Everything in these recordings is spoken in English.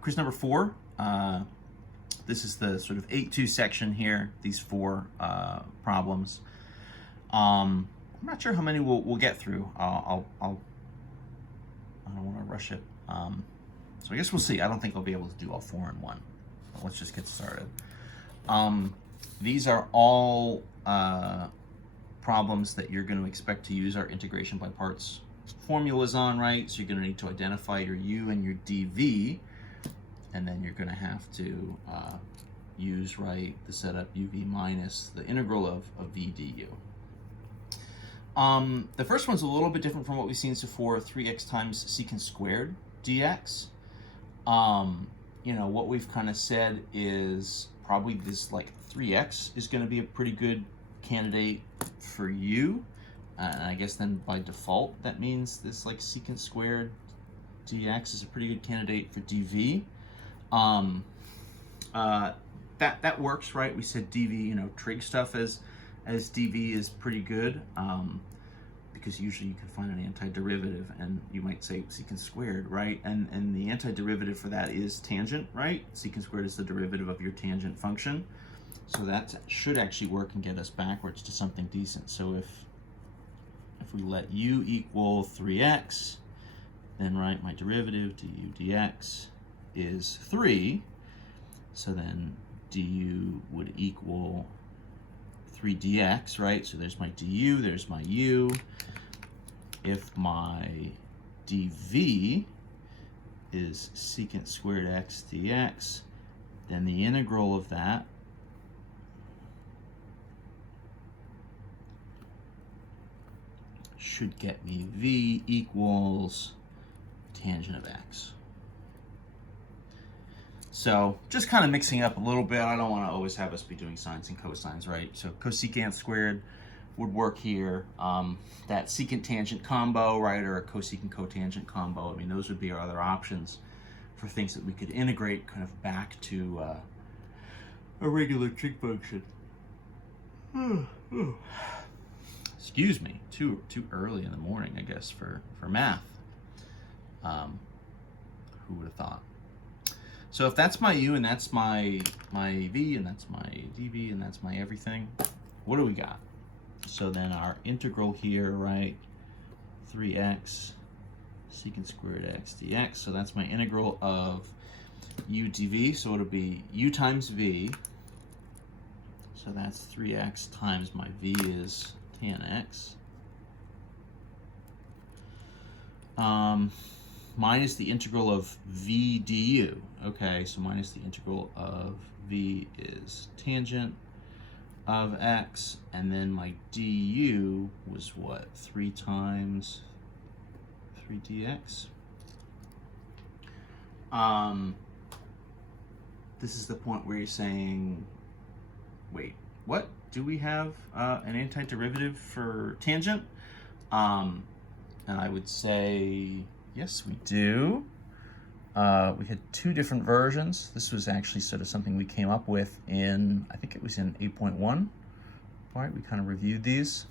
quiz number 4. This is the sort of 8-2 section here, these 4 problems. I'm not sure how many we'll get through. I don't want to rush it. So I guess we'll see. I don't think I'll be able to do all 4 in one. But let's just get started. These are all problems that you're going to expect to use our integration by parts formulas on, right? So you're going to need to identify your u and your dv, and then you're going to have to use, right, the setup uv minus the integral of v du. The first one's a little bit different from what we've seen so far, 3x times secant squared dx. You know, what we've kind of said is probably this like 3x is going to be a pretty good candidate for u. And I guess then by default, that means this like secant squared dx is a pretty good candidate for dv. That works, right? We said dv, you know, trig stuff as dv is pretty good, because usually you can find an antiderivative, and you might say secant squared, right? And the antiderivative for that is tangent, right? Secant squared is the derivative of your tangent function. So that should actually work and get us backwards to something decent. So if we let u equal 3x, then, right, my derivative du dx is 3. So then du would equal 3 dx, right? So there's my du, there's my u. If my dv is secant squared x dx, then the integral of that should get me v equals tangent of x. So just kind of mixing it up a little bit. I don't want to always have us be doing sines and cosines, right? So cosecant squared would work here. That secant tangent combo, right, or a cosecant cotangent combo. I mean, those would be our other options for things that we could integrate kind of back to a regular trig function. Excuse me, too early in the morning, I guess, for math. Who would have thought? So if that's my u and that's my v and that's my dv and that's my everything, what do we got? So then our integral here, right, 3x secant squared x dx. So that's my integral of u dv. So it'll be u times v. So that's 3x times my v is tan x. Minus the integral of v du. Okay, so minus the integral of v is tangent of x, and then my du was what? 3 times 3 dx. This is the point where you're saying, wait, what? Do we have an antiderivative for tangent? And I would say, yes, we do. We had 2 different versions. This was actually sort of something we came up with in, I think it was in 8.1. All right, we kind of reviewed these.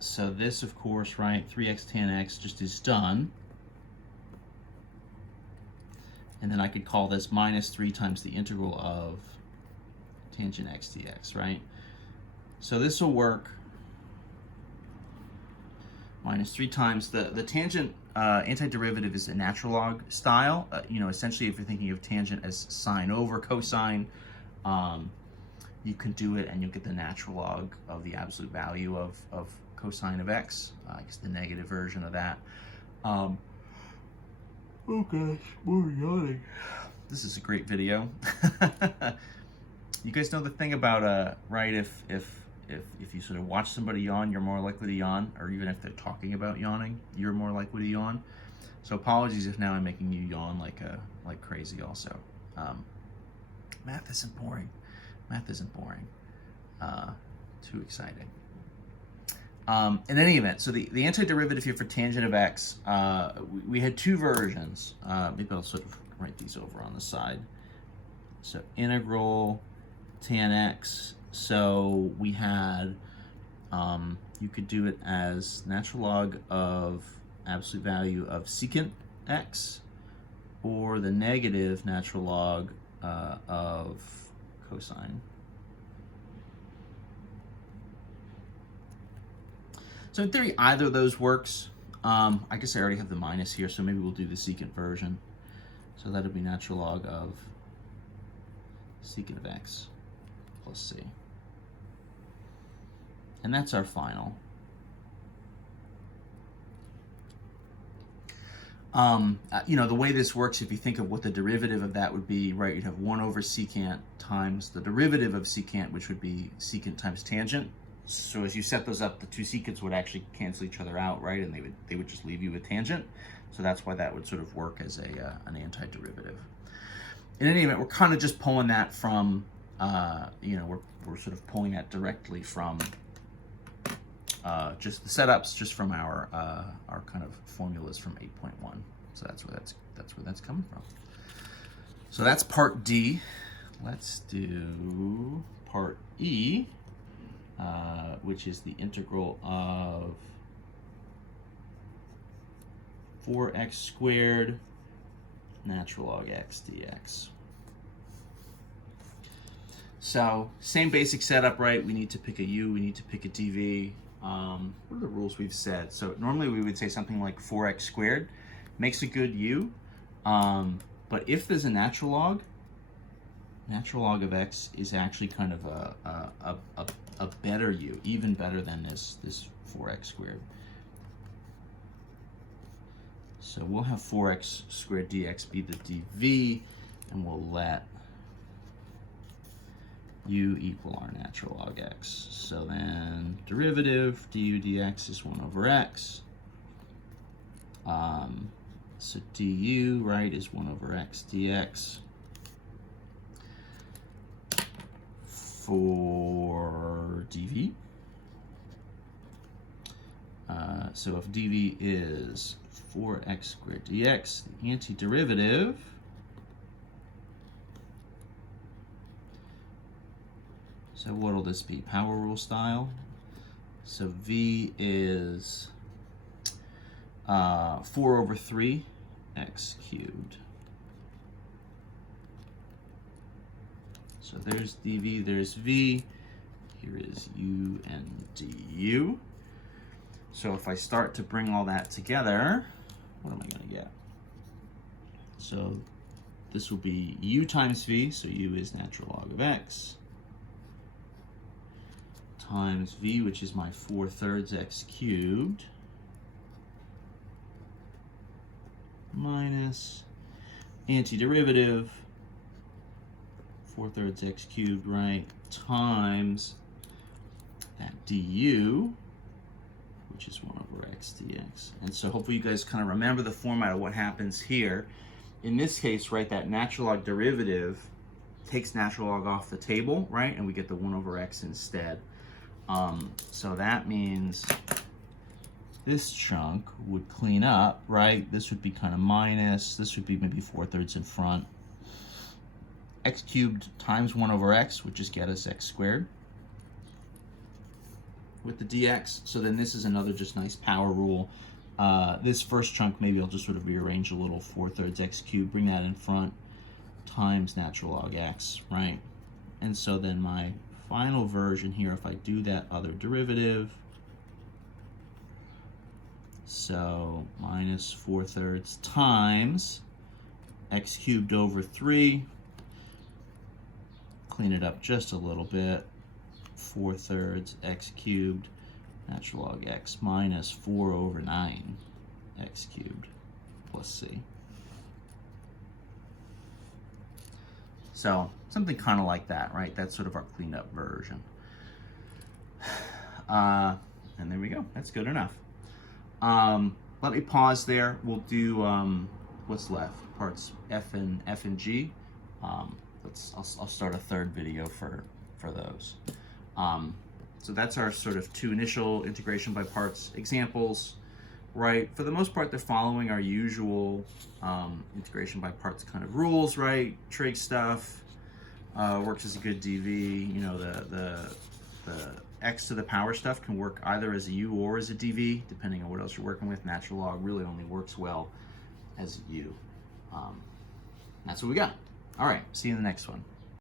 So this, of course, right, 3x tan x just is done. And then I could call this minus 3 times the integral of tangent x dx, right? So this will work. Minus 3 times the tangent antiderivative is a natural log style. You know, essentially, if you're thinking of tangent as sine over cosine, you can do it and you'll get the natural log of the absolute value of cosine of x. I guess the negative version of that. Oh gosh, more yawning. This is a great video. You guys know the thing about right, if you sort of watch somebody yawn, you're more likely to yawn, or even if they're talking about yawning, you're more likely to yawn. So apologies if now I'm making you yawn like crazy also. Math isn't boring. Math isn't boring. Too exciting. In any event, so the antiderivative here for tangent of x, we had 2 versions. Maybe I'll sort of write these over on the side. So integral tan x. So we had, you could do it as natural log of absolute value of secant x or the negative natural log of cosine. So in theory, either of those works. I guess I already have the minus here, so maybe we'll do the secant version. So that'll be natural log of secant of x plus c. And that's our final. You know, the way this works, if you think of what the derivative of that would be, right, you'd have 1 over secant times the derivative of secant, which would be secant times tangent. So as you set those up, the two secants would actually cancel each other out, right? And they would just leave you with tangent. So that's why that would sort of work as a an antiderivative. In any event, we're kind of just pulling that from, you know, we're sort of pulling that directly from just the setups, just from our kind of formulas from 8.1. So that's where that's coming from. So that's part D. Let's do part E, which is the integral of 4x squared natural log x dx. So same basic setup, right? We need to pick a u, we need to pick a dv. What are the rules we've said? So normally we would say something like 4x squared makes a good u, but if there's a natural log of x is actually kind of a better u, even better than this 4x squared. So we'll have 4x squared dx be the dv, and we'll let u equal our natural log x. So then derivative du dx is 1 over x. So du, right, is 1 over x dx. For dv, so if dv is 4x squared dx, the antiderivative so what will this be? Power rule style. So v is 4 over 3 x cubed. So there's dv, there's v. Here is u and du. So if I start to bring all that together, what am I going to get? So this will be u times v, so u is natural log of x, times v, which is my 4/3 x cubed, minus antiderivative 4/3 x cubed, right, times that du, which is 1 over x dx. And so hopefully you guys kind of remember the format of what happens here. In this case, right, that natural log derivative takes natural log off the table, right, and we get the 1 over x instead. So that means this chunk would clean up, right? This would be kind of minus, this would be maybe 4/3 in front. X cubed times 1 over x would just get us x squared with the dx. So then this is another just nice power rule. This first chunk, maybe I'll just sort of rearrange a little, 4/3 x cubed, bring that in front, times natural log x, right? And so then my final version here, if I do that other derivative, so minus 4/3 times x cubed over 3, clean it up just a little bit, 4/3 x cubed natural log x minus 4 over 9 x cubed plus c. So something kind of like that, right? That's sort of our cleaned up version. And there we go. That's good enough. Let me pause there. We'll do what's left, parts F and G. I'll start a third video for those. So that's our sort of two initial integration by parts examples, right? For the most part, they're following our usual integration by parts kind of rules, right? Trig stuff, works as a good DV, you know, the x to the power stuff can work either as a U or as a DV, depending on what else you're working with. Natural log really only works well as a U. That's what we got. All right, see you in the next one.